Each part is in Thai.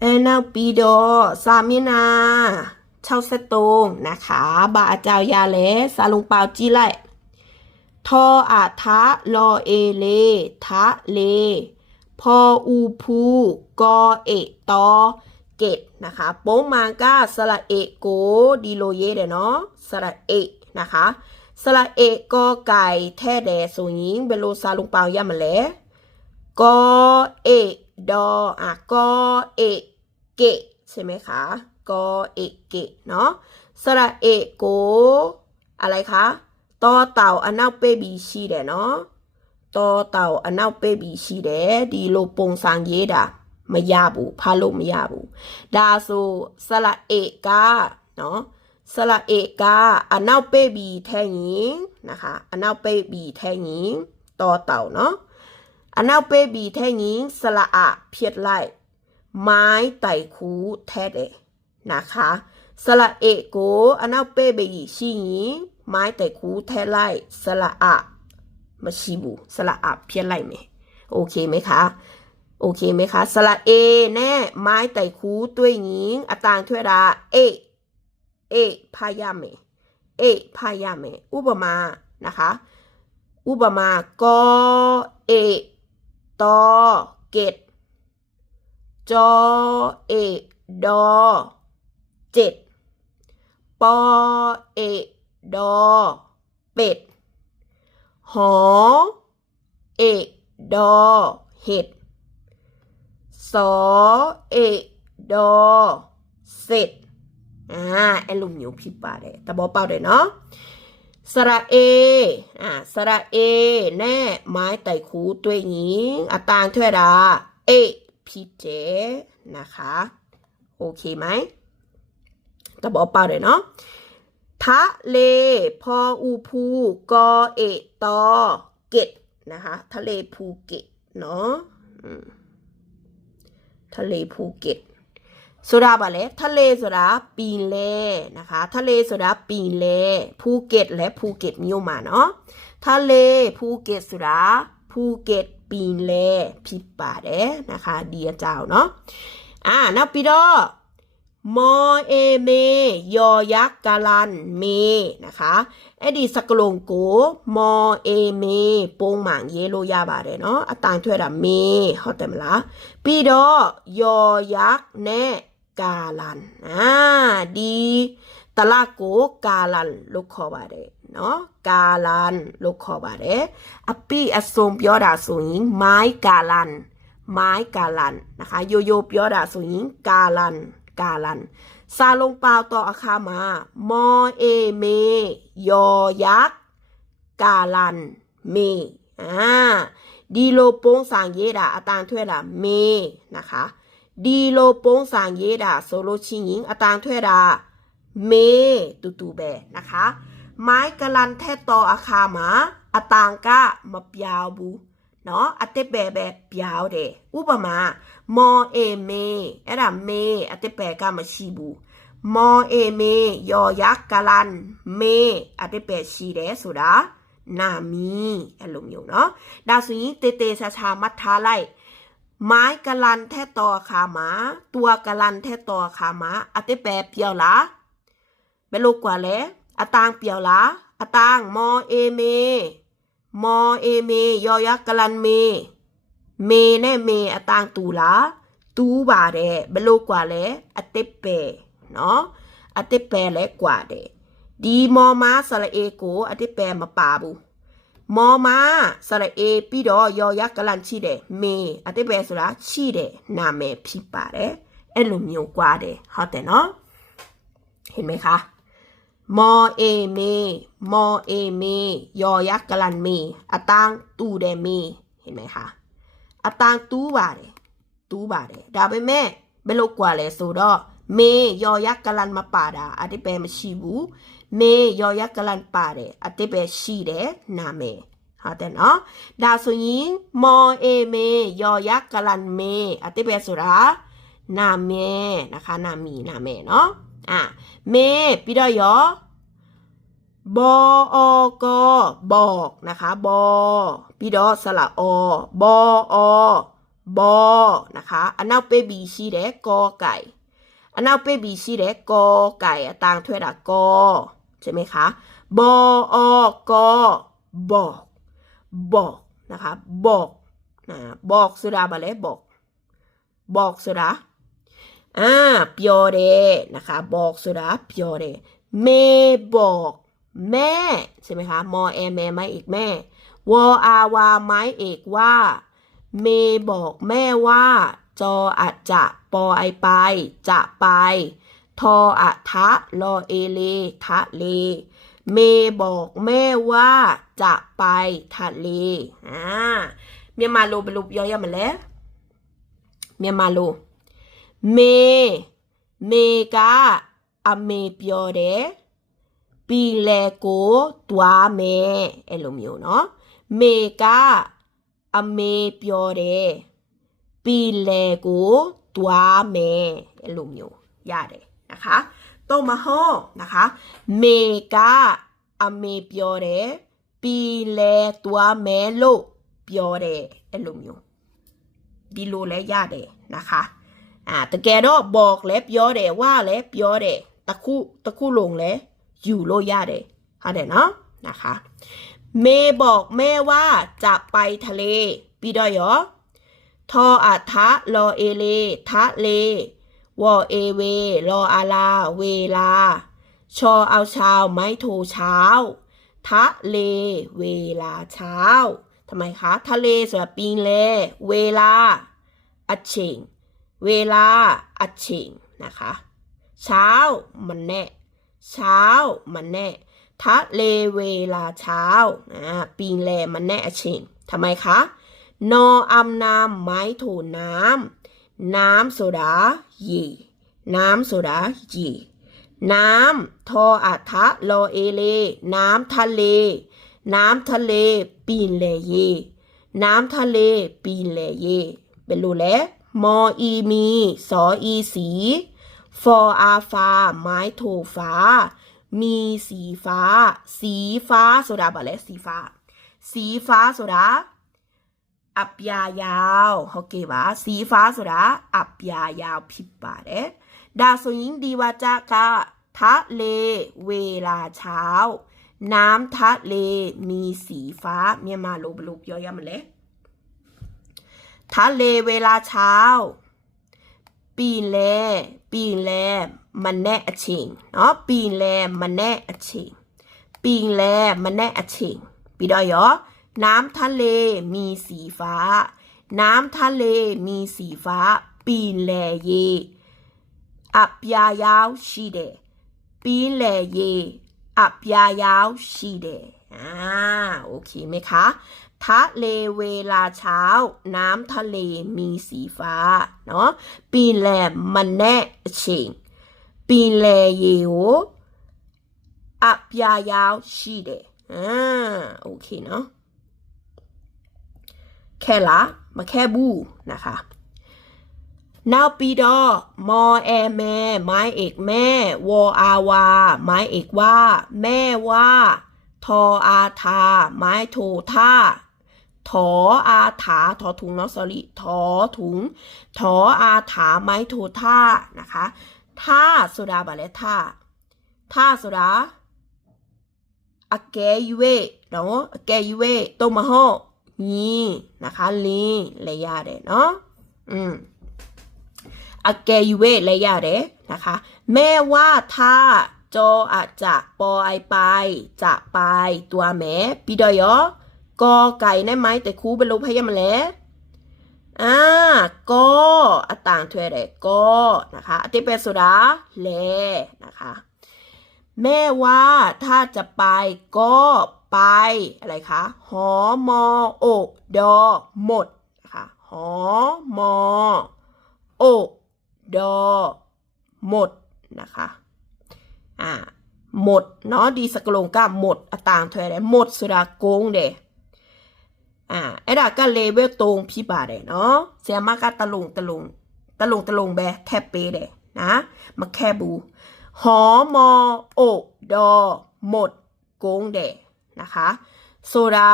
แอนนาปีโดซามินาเช่าสตงนะคะบาอาจาวยาเลซาลุงเปาจีไลทออาทะลอเอเลทะเลพออูพูกอเอตอเกตนะคะโป้งมากาสระเอโกดีโลเยเดเนาะสระเอนะคะสระเอกอไก่แท้แดสูยิงเบโลซาลุงเปายามาเลกอเอดอกอเอเกะใช่ไหมคะกอเอเกะเนาะสระเอโกอะไรคะต่อเต่าอันเน่าเปบีชีเดเนาะต่อเต่าอันเน่าเปบีชีเดดีโลปงสังเยดาไม่ยาบูพาโลไม่ยาบูดาโซสระเอกาเนาะสระเอกาอันเน่าเปบีแทงิงนะคะอันเน่าเปบีแทงิงต่อเต่าเนาะอันเน่าเปบีแทงิงสระอะเพียดไลไม้ไต่คูแท้เดนะคะสระเอโกอันเน่าเปบีชีงิงไม้ไต่คูแท้ไลสระอะมาชีบูสระอะเพียดไลไหมโอเคไหมคะโอเคไหมคะสระเอแน่ไม้ไต่คูตัวหญิงอัตางถ้วยดาเอพายาเมพายาเมอุปมานะคะอุปมากอเอตอเกตจอเอดอเจ็ดปอเอดอเป็ดหอเอดอเห็ดสอเอดอเสร็จไอ้ลุมอยู่ผิดป่าเด้แต่บอกเปล่าเด้เนาะสระเอสระเอแน่ไม้ไต่คูตัวหญิงอัตางถ้วยดาผิดเจนะคะโอเคไหมแต่บอกเปล่าเด้เนาะทะเลพออูพูกอเอตอเกตนะคะทะเลภูเก็ตเนาะทะเลภูเก็ตสุดาบาเลทะเลสุดาปีนเลนะคะทะเลสุดาปีนเลภูเก็ตและภูเก็ตมีออกมาเนาะทะเลภูเก็ตสุดาภูเก็ตปีนเลพิปาเดนะคะเดียเจ้าเนาะนับปีดอมอเอเมยอยักษ์กาลันเมนะคะไอดีสกลงโกมอเอเมโปงหมางเยโลยาบาเดเนาะต่างถ้วยดาเมเขาเต็มละปีดอยอยักษ์แน่กาลันดีตะลาโกกาลันลูกคอบาเดเนาะกาลันลูกคอบาเดอปีอสมเปียวดาสูงไม้กาลันไม้กาลันนะคะโยโย่เปียวดาสูงกาลันซาลงเปล่าต่ออาคามามอเอเมยอยักษ์กาลันเมดีโลโปงสังเยดาอตางถ้วยดาเมนะคะดีโลโปงสังเยดาโซโลชิงิงอตางถ้วยดาเมตูเบนะคะไม้กาลันแท้ต่ออาคามาอตางกะมาเปียวบูเนาะอเตเปเปียวเดอุปมามอเอเมအဲ့ဒါเมအတိပယ်ကမရှိဘူးမောเอเมယောยักษ์กาลันเมအတိပယ်ရှိတယ်ဆိုတာနာမီအဲ့လိုမျိုးเนาะဒါဆိုရင်တေတေချာချာမှတ်ထားလိုက်ไม้กาลันแท้ต่อคามาตัวกาลันแท้ต่อคามาอติเปเปียวละเบโลกว่าแล้วอตางเปียวละอตางมอเอเมยอยักษ์กาลันเมแน่เมอตางตูละตูบาเดเบโลกว่าแล้วอติเปเนาะอติเปและกว่าเดดีมอมาสระเอโกอติเปมาป่าบูมอมาสระเอปีดอยอยักษ์กาลันชีเดเมอติเปสุระชีเดนาเมพิป่าเดไอลุมโยกว่าเดเข้าแต่เนาะเห็นไหมคะมอเอเมยอยักษ์กาลันเมอตางตูเดเมเห็นไหมคะอตางตูบาเดดาไปแม่เบโลกว่าเลยโซดอเมยอยักษ์กาลันมาป่าดาอติเปมาชีบูเมยอยักษ์กาลันป่าเดอติเปชีเดนาเม好的เนาะดาสุยิงมอเอเมยอยักษ์กาลันเมอติเปสุระนาเมนะคะนามีนาเมเนาะเมပြီးတော့ရောบอกบอกนะคะบอပြီးတော့สระอบอ บอนะคะอันนั้นเป็นบีชีเดกอไก่อันนั้นเป็นบีชีเดกอไก่ต่างถ้วยละกอใช่ไหมคะบออกอบอกนะคะบอกบอกสุดาบาเลบอกสุดาเปียวเดนะคะบอกสุดาเปียวเดเมบอกแม่ใช่ไหมคะมอแอแม่ไม้เอกแม่วออาวาไม้เอกว่าเมบอกแม่ว่าจออะจะปอไอไปจะไปทออะทะลอเอเลทะเลเมบอกแม่ว่าจะไปทะเลเมียมาโลบลูบย่อยมาแล้วเมียมาโลเมกาอเมเปียวเดปีเลโกตัวเมလိုမျိုးเนาะเมกาอเมเปียวเดปีเลโกตัวเมလိုမျိုးရတယ်นะคะต่อมาห้อนะคะเมกาอเมเปียวเดปีเลตัวเมโลเปียวเดလိုမျိုးဒီလိုလဲရတယ်นะคะตะแกတော့บอกလဲပြောတယ်ว่าလဲပြောတယ်တခုလုံးလဲอยู่လို့ရတယ်ဟုတ်တယ်နော်นะคะเมบอกแม่ว่าจะไปทะเลပြီးတော့ရောทออะทะลอเอเลทะเลวอเอเวรออาลาเวลาชอเอาเช้าไม้โทเช้าทะเลเวลาเช้าทำไมคะทะเลส่วนปีนเลเวลาอัดเชงเวลาอัดเชงนะคะเช้ามันแน่เช้ามันแน่ทะเลเวลาเช้าปีนแลมันแน่อัดเชงทำไมคะนออำนามไม้โถน้ำโซดาเยน้ำโซดาเยน้ำทออะทะลอเอเลน้ำทะเลปีนแลเยน้ำทะเลปีนแลเยเป็นรู้แล้วมออีมีสออีสีฟออาฟ้าไม้โทฟ้ามีสีฟ้าโซดาบะและสีฟ้าโซดาอับยายาวโอเคป่ะสีฟ้าโซดาอับยายาวผิดป่ะเด้ดาส่วนยิ่งดีว่าจะกะทะเลเวลาเช้าน้ำทะเลมีสีฟ้าเมียมาโลบลูกย่อยมันเลยทะเลเวลาเช้าปีนแลมันแน่อชิงเนาะปีนแลมันแน่อชิงปีนแลมันแน่อชิงปีดอยอน้ำทะเลมีสีฟ้าน้ำทะเลมีสีฟ้าปีนแลเยอับยายาวชีเดปีนแลเยอับยายาวชีเดโอเคไหมคะทะเลเวลาเช้าน้ำทะเลมีสีฟ้าเนาะปีนแลมันแน่เชิงปีนแลเยโออับยายาวชีเดโอเคเนาะแค่ละมาแค่บูนะคะนาวปีดอมอแอแม่ไม้เอกแม่วออาวาไม้เอกว่าแม่ว่าทออาทาไม้โทท่าถออาถาถอถุงเนาะสอรี่ถอถุงถออาถาไม้โทท่านะคะท่าโซดาบาเลท่าโซดาอเกยูเวเนาะอเกยูเวโตมาฮอนี่นะคะลีเลยยาเดเนาะอเกยูเวเลยยาเดนะคะแม่ว่าถ้าจออาจจะปอไอไปจะไปตัวแม่ปีดอยอกอไก่ได้ไหมแต่ครูเป็นลมพยามาแล้วก็ต่างถ้วยได้ก็นะคะอติเปสุดาเลนะคะแม่ว่าถ้าจะไปก็ไปอะไรคะหอมอโอดอหมดนะคะหอมอโอดอหมดนะคะหมดเนาะดีสกลงก็หมดต่างถ้วยได้หมดสุดาโกงเดအဲ့ဒါက level 3ဖြစ်ပါတယ်เนาะဆရာမကတလုံးแบแคบပေးတယ်นะမแคบဘူးหอมอโอดอหมดโกงเดนะคะ ဆိုတာ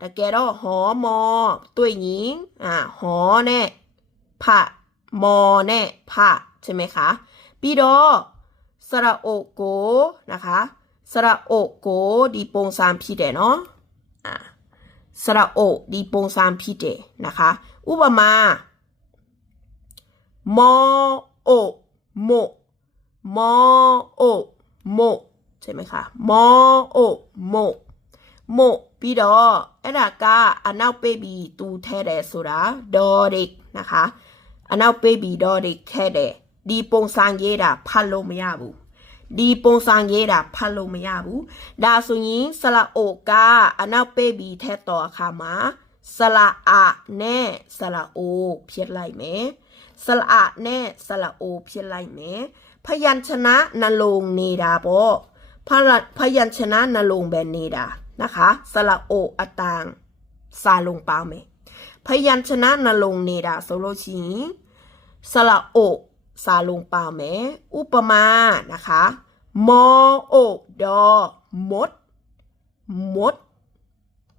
တကယ်တော့ဟောမောတွေ့ရင်ဟောနဲ့ဖမောနဲ့ဖใช่ไหมคะပြီးတော့สระโอโกนะคะสระโอโกဒီပုံစံဖြစ်တယ်เนาะสระโอဒီပုံစံဖြစ်တယ်นะคะဥပမာမောโอโมမောโอโมใช่ไหมคะမောโอโมโมပြီးတော့အဲ့ဒါကအနောက်ပိတ်ပြီးတူထဲတယ်ဆိုတာဒေါ်ဒိတ်นะคะအနောက်ပိတ်ပြီးဒေါ်ဒိတ်ထဲတယ်ဒီပုံစံရေးတာဖတ်လို့မရဘူးဒီပုံစံရေးတာဖတ်လို့မရဘူးဒါဆိုရင်စလာအိုကအနောက်ပိတ်ပြီးထဲတော်အခါမှာစလာအနဲ့စလာအိုဖြစ်လိုက်မယ်စလာအနဲ့စလာအိုဖြစ်လိုက်မယ်พยัญชนะนรงနေတာပေါ့พยัญชนะนรงแบบနေတာนะคะสระโอအတန်စာလုံးပေါင်းမယ်พยัญชนะนรงနေတာဆိုလို့ရှိရင်สระโอစာလုံးပေါင်းမယ်ဥပမာนะคะมอโอดอมดมด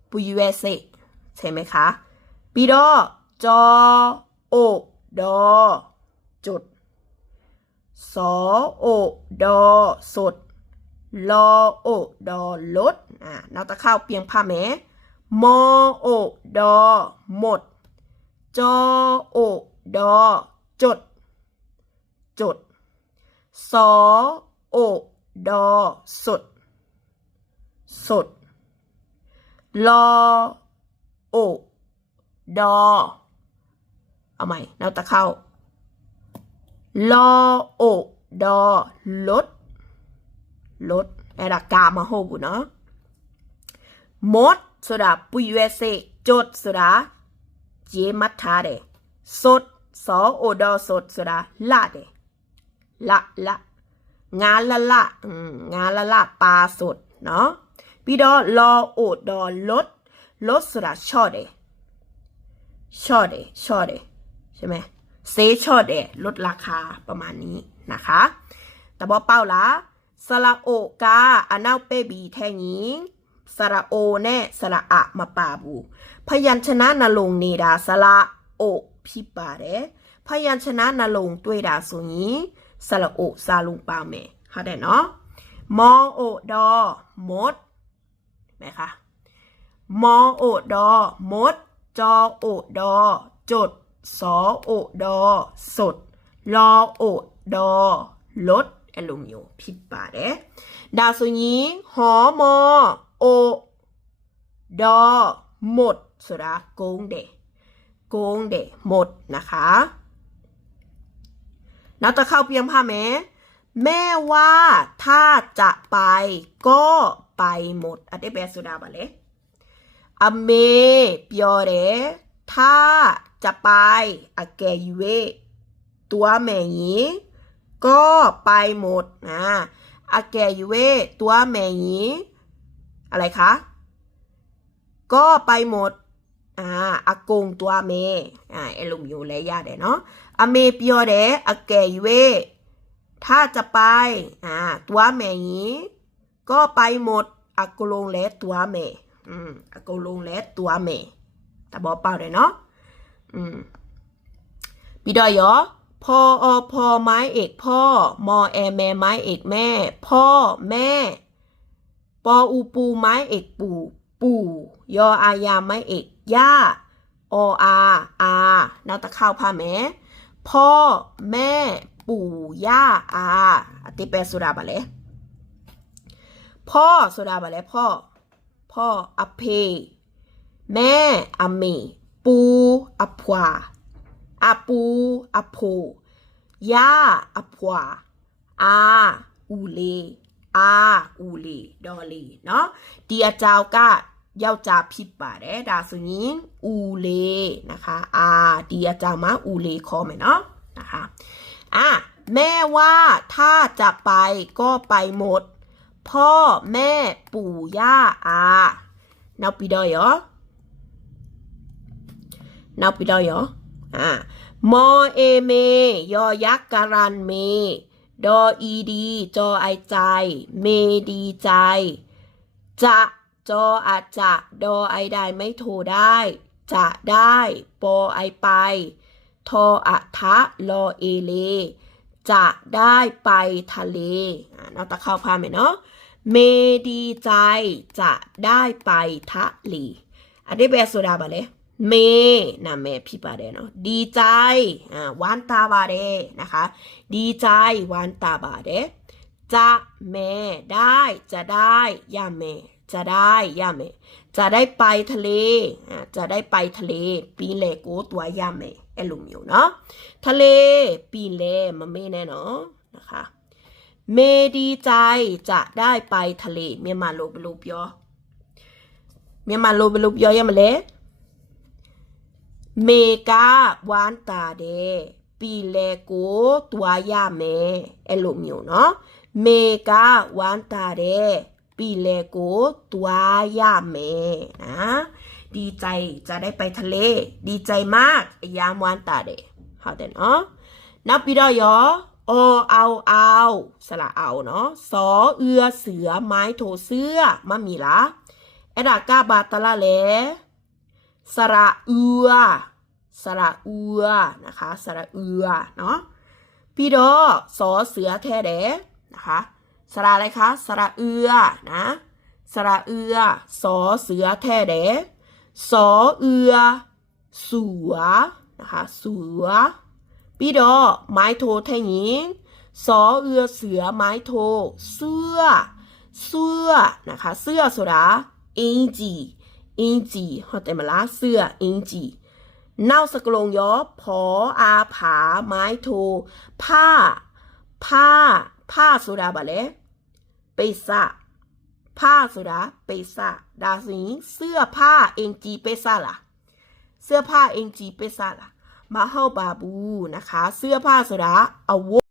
ปุยเวเซใช่ไหมคะပြီးတော့จอโอดอจุดสอโอดอสดลอโอดอลดเราจะเข้าเปียงผ้าแม้มอโอดอหมดจอโอดอจดจดสอโอดอสดสดลอโอดอเอาใหม่เราจะเข้าลอโอดอลดลดအဲ့ဒါကာမဟုတ်ဘူးเนาะมดဆိုတာပွေရွယ်စိတ်จดဆိုတာရေးမှတ်ထားတယ်สดสอโอดอสดဆိုတာလတယ်လငါလပါสดเนาะပြီးတော့ลอโอดอลดဆိုတာချော့တယ်ใช่ไหมเซชอดลดราคาประมาณนี้นะคะแต่บอกเป้าละสระโอกาอันเอาเปบีแทงยิงสระโอแน่สระอะมาปาบูพยัญชนะนลงเนดาสระโอพิปาเดพยัญชนะนลงด้วยดาสุนีสระโอซาลุงปาเมเข้าได้เนาะมอโอดอมดไหมคะมอโอดอมดจอโอดอจดสอโอดอสดลอโอดอลดอารมณ์อยู่ผิดป่าเด้ดาวสุนีหอมอโอดอหมดสุดาโกงเดหมดนะคะนับตะเข้าเพียงผ้าแม่ว่าถ้าจะไปก็ไปหมดอันนี้แปลสุดาบะเลยอเมเปียวเดถ้าจะไปอาแกยูเวตัวแม่หญิงก็ไปหมดอาแกยูเวตัวแม่หญิงอะไรคะก็ไปหมดอากงตัวเมเอลุมอยู่เลยยาเดเนาะอเมเปียวเดอาแกยูเวถ้าจะไปตัวแม่หญิงก็ไปหมดอากงลงและตัวแม่อากงลงและตัวแม่แต่บอกเปล่าเลยเนาะพี่ดอยพอไม้เอกพ่อมอแอแม่ไม้เอกแม่พ่อแม่ปออูปูไม้เอกปู่ยออายาไม้เอกย่าออานาตะเข้าผ้าแม่พ่อแม่ปู่ย่าอาติเปสุดาบะเลยพ่อสุดาบะเลยพ่ออเพแม่อเมปูอภวาอาปูอโพย่าอภวาอาอูเลดอเลเนาะดีอาจาวก็ยาวจาผิดป่ะเด้ดาสุญิงอูเลนะคะดีอาจาวมาอูเลคอไหมเนาะนะคะแม่ว่าถ้าจะไปก็ไปหมดพ่อแม่ปู่ย่านาปีดอยมอเอเมยอยักษ์การันเมดออีดีจอไอใจเมดีใจจะ จออาจจะดอไอได้ไม่โทรได้ จะได้ปอไอไปทออะทะลอเอเลจะได้ไปทะเลเราตะเข้าพาไหมเนาะเมดีใจจะได้ไปทะเลอันนี้เป็นสุดาบะเลยเมนะเมพี่ปาเดเนาะดีใจวันตาบาเดนะคะดีใจวันตาบาเดจะเมได้จะได้ยาเมจะได้ยาเมจะได้ไปทะเลจะได้ไปทะเลปีเลโกตัวยาเมเอลูมิวเนาะทะเลปีเลมะเมแน่เนาะนะคะเมดีใจจะได้ไปทะเลเมียมาโลบลูปยอเมียมาโลบลูปยอยามาเลเมกาวานตาเดปีเลโกตัวยาเมเอลูมิวเนาะเมกาวานตาเดปีเลโกตัวยาเมนะดีใจจะได้ไปทะเลดีใจมากยามวันตาเด好的เนาะนับปีดอยอเอาสระเอาเนาะสอเอือเสือไม้โทเสื้อมามีละเอดากาบาตะละเลสระเอือนะคะสระเอือเนาะปีดอสอเสือแท้เดนะคะสระอะไรคะสระเอือนะสระเอือสอเสือแท้เดสอเอือสัวนะคะสัวปีดอไม้โทแท้หญิงสอเอือเสือไม้โทเสื้อนะคะเสื้อสุดาอิงจีเขาแต่มาละเสื้ออิงจีเน่าสกลงยอพออาผาไม้โทผ้าสุดาบะเลเปซะผ้าสุดาเปซะดาสิงเสื้อผ้าเองจีเปซะล่ะเสื้อผ้าเองจีเปซะล่ะมาเฮาบาบูนะคะเสื้อผ้าสุดาอว